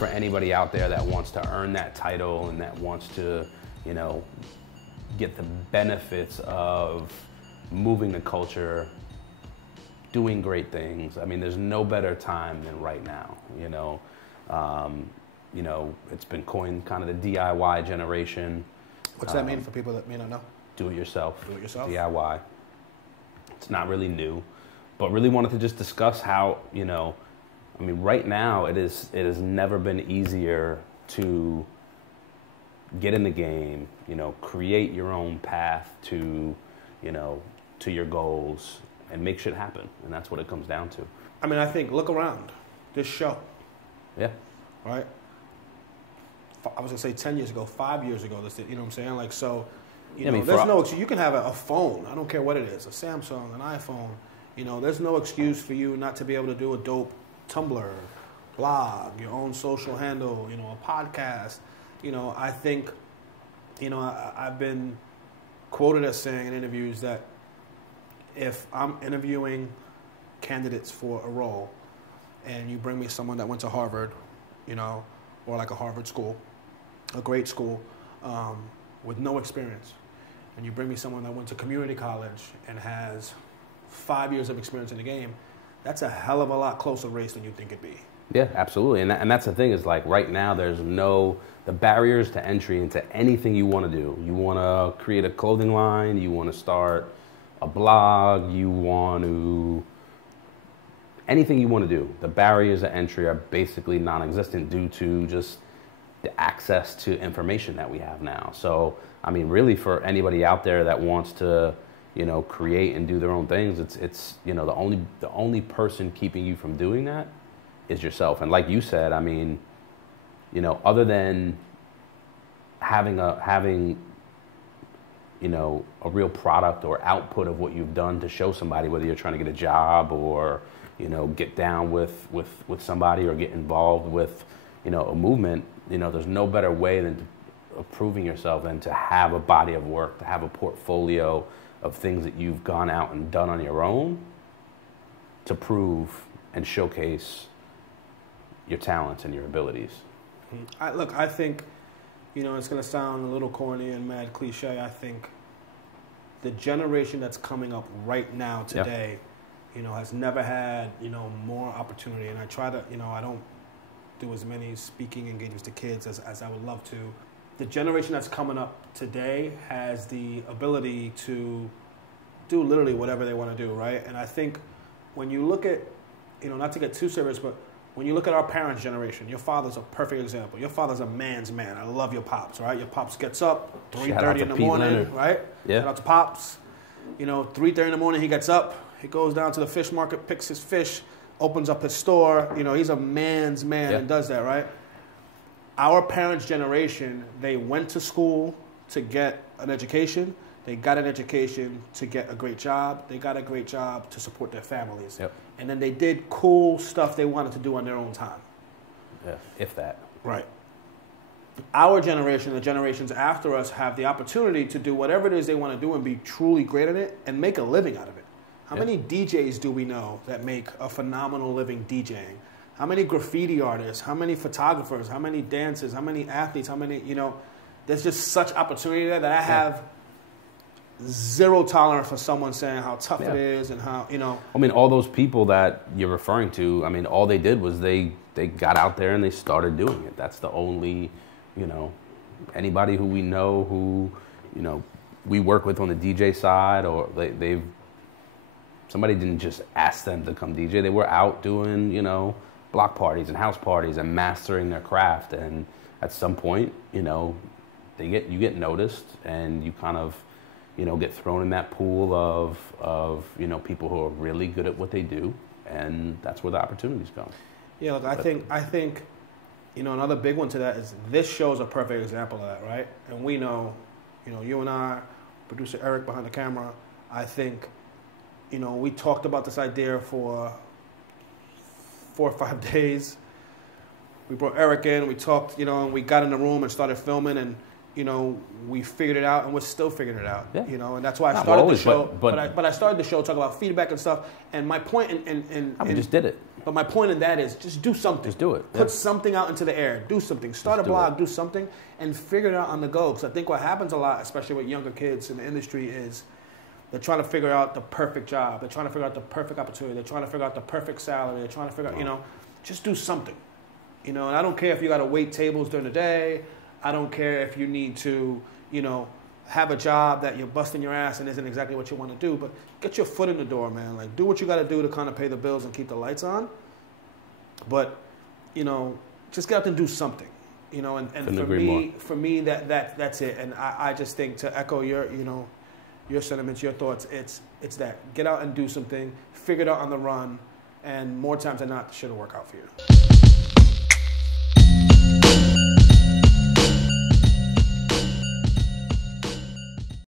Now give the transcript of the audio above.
for anybody out there that wants to earn that title and that wants to, you know, get the benefits of moving the culture, doing great things. I mean, there's no better time than right now, you know. You know, it's been coined kind of the DIY generation. What's that mean for people that may not know? Do it yourself. Do it yourself. DIY. It's not really new, but really wanted to just discuss how, you know, I mean, right now it has never been easier to get in the game, you know, create your own path to, you know, to your goals and make shit happen. And that's what it comes down to. I mean, I think, look around this show. Yeah. Right? I was going to say 10 years ago, 5 years ago, this, you know what I'm saying? Like, so, you know, there's no excuse. You can have a phone. I don't care what it is, a Samsung, an iPhone. You know, there's no excuse for you not to be able to do a dope Tumblr, blog, your own social handle, you know, a podcast. You know, I think, you know, I've been quoted as saying in interviews that if I'm interviewing candidates for a role and you bring me someone that went to Harvard, you know, or like a Harvard school, a great school, with no experience, and you bring me someone that went to community college and has 5 years of experience in the game, that's a hell of a lot closer race than you think it'd be. Yeah, absolutely. And that's the thing is, like, right now there's the barriers to entry into anything you want to do. You want to create a clothing line, you want to start a blog, you want to, anything you want to do, the barriers to entry are basically non-existent due to just the access to information that we have now. So, I mean, really for anybody out there that wants to, you know, create and do their own things, it's you know, the only person keeping you from doing that is yourself. And like you said, I mean, you know, other than having you know, a real product or output of what you've done to show somebody, whether you're trying to get a job or, you know, get down with somebody or get involved with, you know, a movement, you know, there's no better way than proving yourself than to have a body of work, to have a portfolio of things that you've gone out and done on your own to prove and showcase your talents and your abilities. Look, I think, you know, it's going to sound a little corny and mad cliche. I think the generation that's coming up right now today, you know, has never had, you know, more opportunity. And I try to, you know, I don't do as many speaking engagements to kids as I would love to. The generation that's coming up today has the ability to do literally whatever they want to do, right? And I think when you look at, you know, not to get too serious, but when you look at our parents' generation, your father's a perfect example. Your father's a man's man. I love your pops, right? Your pops gets up 3:30 in the morning, right? Yeah. Shout out to Pops. You know, 3:30 in the morning, he gets up. He goes down to the fish market, picks his fish, opens up his store. You know, he's a man's man and does that, right? Our parents' generation, they went to school to get an education. They got an education to get a great job. They got a great job to support their families. Yep. And then they did cool stuff they wanted to do on their own time. Yeah, if that. Right. Our generation, the generations after us, have the opportunity to do whatever it is they want to do and be truly great at it and make a living out of it. How many DJs do we know that make a phenomenal living DJing? How many graffiti artists? How many photographers? How many dancers? How many athletes? How many, you know, there's just such opportunity there that I have zero tolerance for someone saying how tough it is and how, you know. I mean, all those people that you're referring to, I mean, all they did was they got out there and they started doing it. That's the only, you know, anybody who we know who, you know, we work with on the DJ side, or somebody didn't just ask them to come DJ. They were out doing, you know, block parties and house parties and mastering their craft. And at some point, you know, you get noticed and you kind of, you know, get thrown in that pool of you know, people who are really good at what they do, and that's where the opportunities come. Yeah, look, I think, you know, another big one to that is this show is a perfect example of that, right? And we know, you know, you and I, producer Eric behind the camera, I think, you know, we talked about this idea for 4 or 5 days. We brought Eric in, we talked, you know, and we got in the room and started filming, and you know, we figured it out, and we're still figuring it out. Yeah. You know, and that's why I started the show. But I started the show talking about feedback and stuff. And my point in we just did it. But my point in that is just do something. Just do it. Put something out into the air. Do something. Start a blog. Do something, and figure it out on the go. Because I think what happens a lot, especially with younger kids in the industry, is they're trying to figure out the perfect job. They're trying to figure out the perfect opportunity. They're trying to figure out the perfect salary. They're trying to figure out, just do something. And I don't care if you got to wait tables during the day. I don't care if you need to, have a job that you're busting your ass and isn't exactly what you want to do, but get your foot in the door, man. Like, do what you got to do to kind of pay the bills and keep the lights on. But, just get out there and do something, and for me, that's it. And I just think, to echo your sentiments, your thoughts, it's that. Get out and do something, figure it out on the run, and more times than not, the shit will work out for you.